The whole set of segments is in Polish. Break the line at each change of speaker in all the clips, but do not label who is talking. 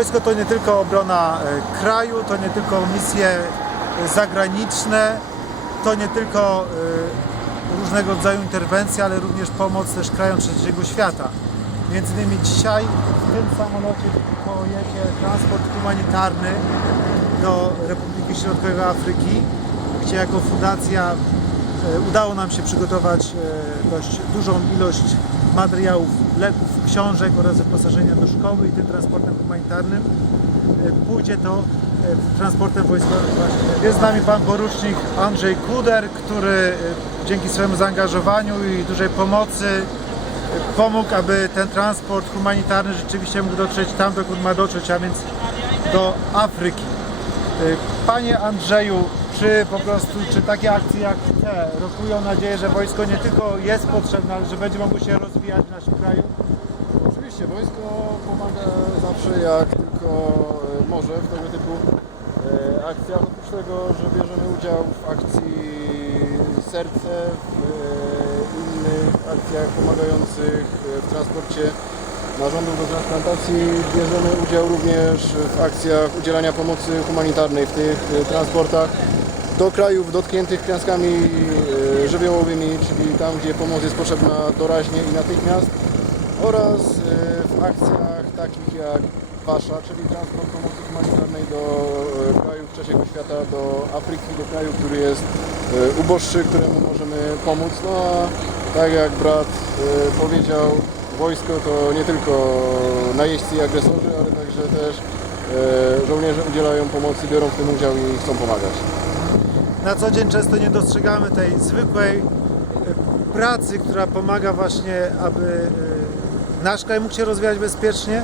Wojsko to nie tylko obrona e, kraju, to nie tylko misje e, zagraniczne, to nie tylko e, różnego rodzaju interwencje, ale również pomoc też krajom trzeciego świata. Między innymi dzisiaj w tym samolocie pojedzie transport humanitarny do Republiki Środkowej Afryki, gdzie jako fundacja udało nam się przygotować dość dużą ilość materiałów, leków, książek oraz wyposażenia do szkoły i tym transportem humanitarnym e, pójdzie to e, transportem wojskowym. Jest z nami pan porucznik Andrzej Kuder, który e, dzięki swojemu zaangażowaniu i dużej pomocy pomógł, aby ten transport humanitarny rzeczywiście mógł dotrzeć tam, dokąd ma dotrzeć, a więc do Afryki. Panie Andrzeju, czy po prostu, czy takie akcje jak te rokują nadzieję, że wojsko nie tylko jest potrzebne, ale że będzie mogło się rozwijać w naszym kraju?
Oczywiście wojsko pomaga zawsze jak tylko e, może w tego typu e, akcjach. Oprócz tego, że bierzemy udział w akcji Serce, w e, innych akcjach pomagających w transporcie narządów do transplantacji, bierzemy udział również w akcjach udzielania pomocy humanitarnej w tych e, transportach do krajów dotkniętych klęskami e, żywiołowymi, czyli tam, gdzie pomoc jest potrzebna doraźnie i natychmiast oraz e, w akcjach takich jak Wasza, czyli transport pomocy humanitarnej do krajów trzeciego świata, do Afryki, do kraju, który jest uboższy, któremu możemy pomóc. No a tak jak brat powiedział, wojsko to nie tylko najeźdźcy i agresorzy, ale także też e, żołnierze udzielają pomocy, biorą w tym udział i chcą pomagać.
Na co dzień często nie dostrzegamy tej zwykłej y, pracy, która pomaga właśnie, aby y, nasz kraj mógł się rozwijać bezpiecznie,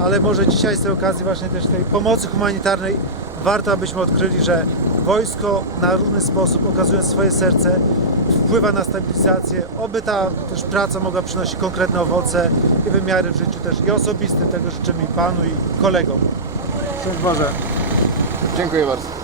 ale może dzisiaj z tej okazji właśnie też tej pomocy humanitarnej warto, abyśmy odkryli, że wojsko na różny sposób okazując swoje serce wpływa na stabilizację, oby ta też praca mogła przynosić konkretne owoce i wymiary w życiu też i osobistym, tego życzymy i Panu i kolegom. Szczęść Boże.
Dziękuję bardzo.